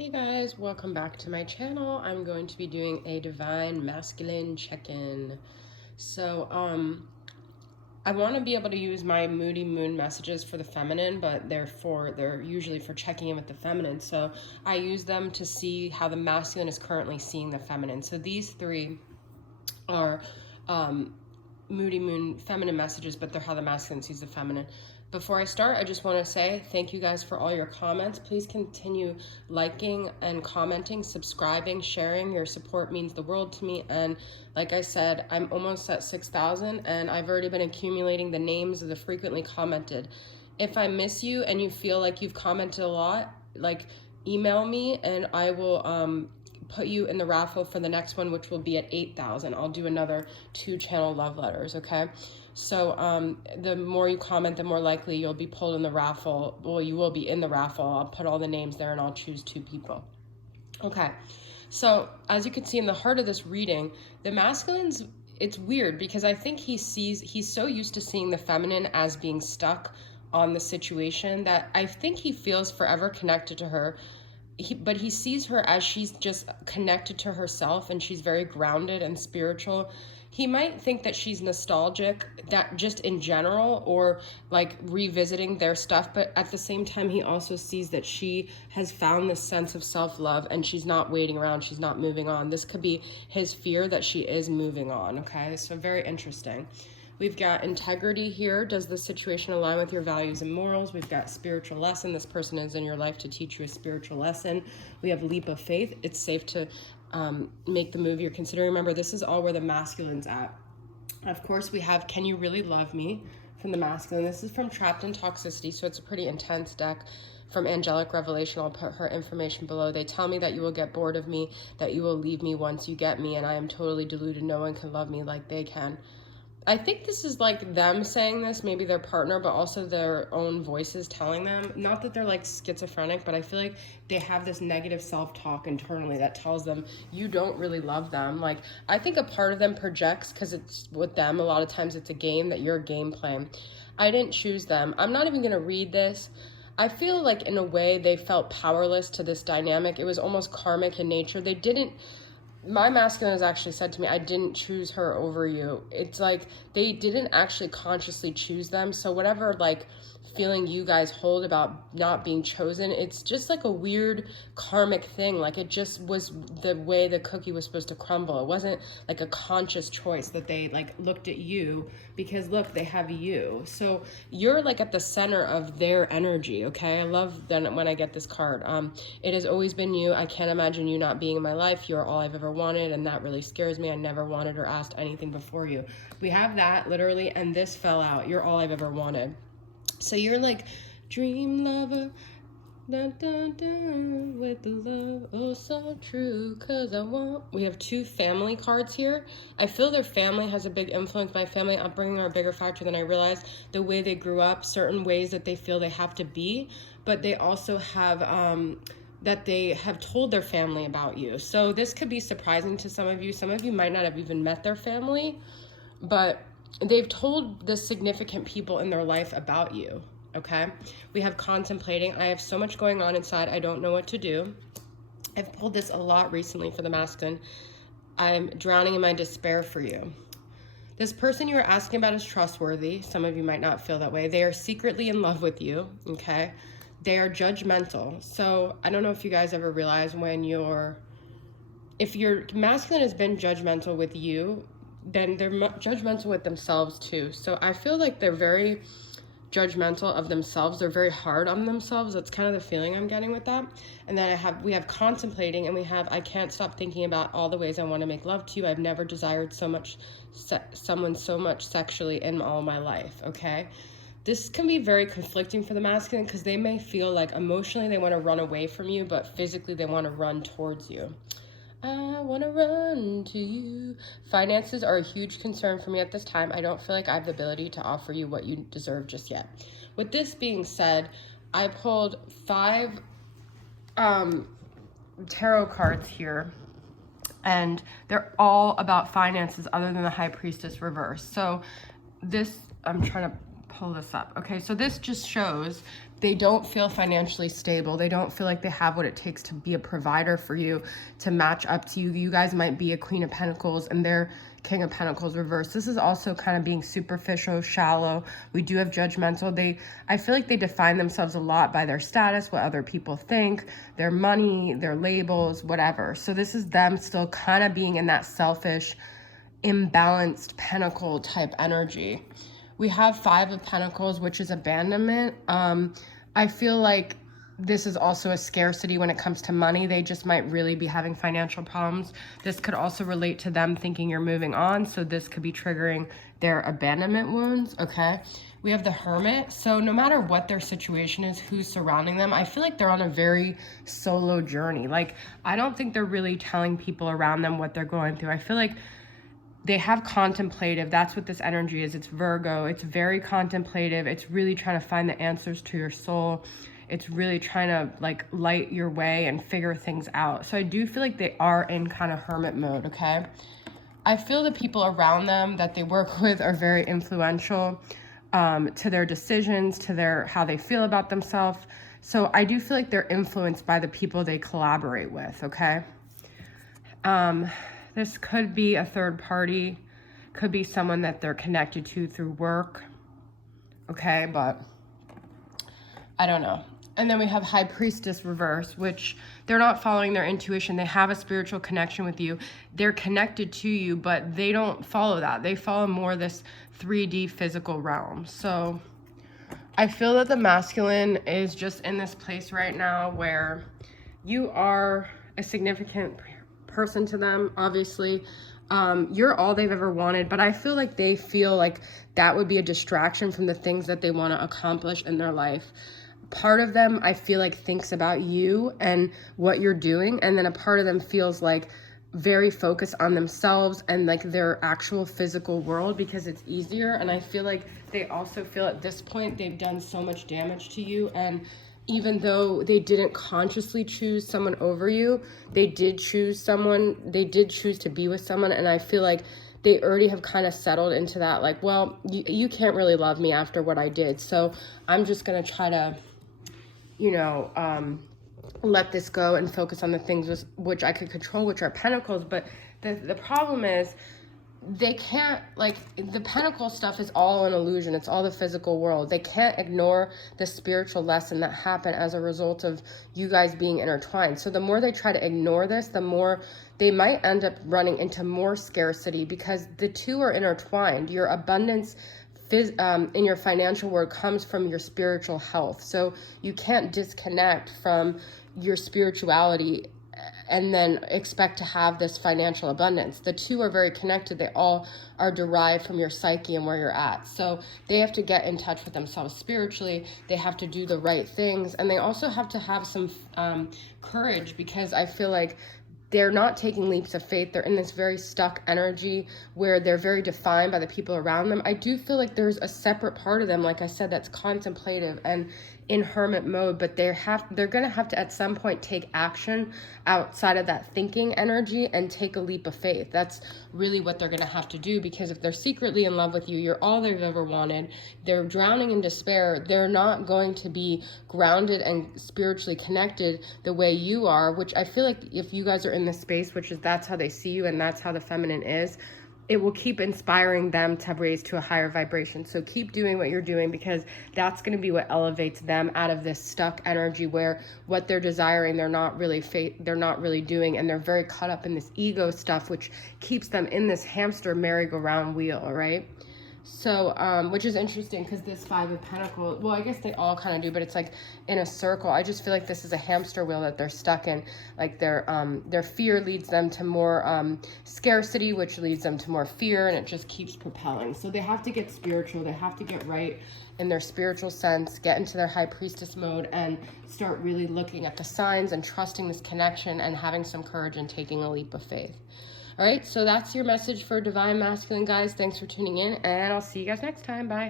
Hey guys, welcome back to my channel. I'm going to be doing a divine masculine check-in. So, I want to be able to use my Moody moon messages for the feminine, but they're usually for checking in with the feminine. So I use them to see how the masculine is currently seeing the feminine. So these three are Moody moon feminine messages, but they're how the masculine sees the feminine. Before I start, I just want to say thank you guys for all your comments. Please continue liking and commenting, subscribing, sharing. Your support means the world to me. And like I said, I'm almost at 6,000 and I've already been accumulating the names of the frequently commented. If I miss you and you feel like you've commented a lot, like email me and I will put you in the raffle for the next one, which will be at 8,000. I'll do another 2-channel love letters, okay? So the more you comment, the more likely you'll be pulled in the raffle. Well, you will be in the raffle. I'll put all the names there and I'll choose 2 people. Okay, so as you can see in the heart of this reading, the masculine's, it's weird because I think he's so used to seeing the feminine as being stuck on the situation that I think he feels forever connected to her. But he sees her as she's just connected to herself and she's very grounded and spiritual. He might think that she's nostalgic, that just in general, or like revisiting their stuff, but at the same time he also sees that she has found this sense of self-love and she's not waiting around, she's not moving on. This could be his fear that she is moving on, okay? So very interesting. We've got integrity here. Does the situation align with your values and morals? We've got spiritual lesson. This person is in your life to teach you a spiritual lesson. We have leap of faith. It's safe to make the move you're considering. Remember, this is all where the masculine's at. Of course, we have can you really love me from the masculine. This is from Trapped in Toxicity, so it's a pretty intense deck. From Angelic Revelation, I'll put her information below. They tell me that you will get bored of me, that you will leave me once you get me, and I am totally deluded. No one can love me like they can. I think this is like them saying this, maybe their partner, but also their own voices telling them. Not that they're like schizophrenic, but I feel like they have this negative self-talk internally that tells them you don't really love them. Like, I think a part of them projects because it's with them. A lot of times it's a game that you're game playing. I didn't choose them. I'm not even going to read this. I feel like in a way they felt powerless to this dynamic. It was almost karmic in nature. They didn't. My masculine has actually said to me, I didn't choose her over you. It's like they didn't actually consciously choose them. So whatever like feeling you guys hold about not being chosen, it's just like a weird karmic thing. Like it just was the way the cookie was supposed to crumble. It wasn't like a conscious choice that they like looked at you because look, they have you. So you're like at the center of their energy, okay? I love then when I get this card. It has always been you. I can't imagine you not being in my life. You're all I've ever wanted, and that really scares me. I never wanted or asked anything before you. We have that literally, and this fell out. You're all I've ever wanted. So you're like dream lover, dun, dun, dun, with the love, oh so true, cause I want. We have 2 family cards here. I feel their family has a big influence. My family upbringing are a bigger factor than I realized. The way they grew up, certain ways that they feel they have to be, but they also have that they have told their family about you. So this could be surprising to some of you. Some of you might not have even met their family, but they've told the significant people in their life about you, okay? We have contemplating. I have so much going on inside. I don't know what to do. I've pulled this a lot recently for the masculine. I'm drowning in my despair for you. This person you are asking about is trustworthy. Some of you might not feel that way. They are secretly in love with you, okay? They are judgmental. So I don't know if you guys ever realize if your masculine has been judgmental with you, then they're judgmental with themselves too. So I feel like they're very judgmental of themselves. They're very hard on themselves. That's kind of the feeling I'm getting with that. And then we have contemplating, and we have I can't stop thinking about all the ways I want to make love to you. I've never desired someone so much sexually in all my life, okay? This can be very conflicting for the masculine because they may feel like emotionally they want to run away from you, but physically they want to run towards you. I want to run to you. Finances are a huge concern for me at this time. I don't feel like I have the ability to offer you what you deserve just yet. With this being said, I pulled 5 tarot cards here, and they're all about finances other than the High Priestess reverse. So this, I'm trying to pull this up. Okay, so this just shows they don't feel financially stable. They don't feel like they have what it takes to be a provider for you, to match up to you. You guys might be a Queen of Pentacles and they're King of Pentacles reversed. This is also kind of being superficial, shallow. We do have judgmental. I feel like they define themselves a lot by their status, what other people think, their money, their labels, whatever. So this is them still kind of being in that selfish, imbalanced pentacle type energy. We have 5 of Pentacles, which is abandonment. I feel like this is also a scarcity when it comes to money. They just might really be having financial problems. This could also relate to them thinking you're moving on. So this could be triggering their abandonment wounds, okay? We have the Hermit. So no matter what their situation is, who's surrounding them, I feel like they're on a very solo journey. Like, I don't think they're really telling people around them what they're going through. I feel like they have contemplative. That's what this energy is. It's Virgo. It's very contemplative. It's really trying to find the answers to your soul. It's really trying to like light your way and figure things out. So I do feel like they are in kind of hermit mode, okay? I feel the people around them that they work with are very influential to their decisions, to their how they feel about themselves. So I do feel like they're influenced by the people they collaborate with, okay? This could be a third party, could be someone that they're connected to through work, okay? But I don't know. And then we have High Priestess reverse, which they're not following their intuition. They have a spiritual connection with you. They're connected to you, but they don't follow that. They follow more this 3D physical realm. So I feel that the masculine is just in this place right now where you are a significant person to them, obviously. You're all they've ever wanted, but I feel like they feel like that would be a distraction from the things that they want to accomplish in their life. Part of them, I feel like, thinks about you and what you're doing, and then a part of them feels like very focused on themselves and like their actual physical world because it's easier. And I feel like they also feel at this point they've done so much damage to you, and even though they didn't consciously choose someone over you, they did choose to be with someone. And I feel like they already have kind of settled into that, like, well, you can't really love me after what I did, so I'm just gonna try to, you know, let this go and focus on the things which I could control, which are Pentacles. But the problem is they can't, like, the Pentacle stuff is all an illusion. It's all the physical world. They can't ignore the spiritual lesson that happened as a result of you guys being intertwined. So the more they try to ignore this, the more they might end up running into more scarcity, because the two are intertwined. Your abundance in your financial world comes from your spiritual health. So you can't disconnect from your spirituality and then expect to have this financial abundance. The two are very connected. They all are derived from your psyche and where you're at. So they have to get in touch with themselves spiritually. They have to do the right things. And they also have to have some courage, because I feel like they're not taking leaps of faith. They're in this very stuck energy where they're very defined by the people around them. I do feel like there's a separate part of them, like I said, that's contemplative and in hermit mode, but they're going to have to at some point take action outside of that thinking energy and take a leap of faith. That's really what they're going to have to do, because if they're secretly in love with you, you're all they've ever wanted, they're drowning in despair, they're not going to be grounded and spiritually connected the way you are, which I feel like if you guys are in this space, which is that's how they see you and that's how the feminine is, it will keep inspiring them to raise to a higher vibration. So keep doing what you're doing, because that's going to be what elevates them out of this stuck energy where what they're desiring, they're not really doing, and they're very caught up in this ego stuff, which keeps them in this hamster merry-go-round wheel, right? So, which is interesting, because this 5 of Pentacles, well, I guess they all kind of do, but it's like in a circle. I just feel like this is a hamster wheel that they're stuck in. Like their fear leads them to more scarcity, which leads them to more fear, and it just keeps propelling. So they have to get spiritual. They have to get right in their spiritual sense, get into their High Priestess mode, and start really looking at the signs and trusting this connection and having some courage and taking a leap of faith. All right, so that's your message for Divine Masculine, guys. Thanks for tuning in, and I'll see you guys next time. Bye.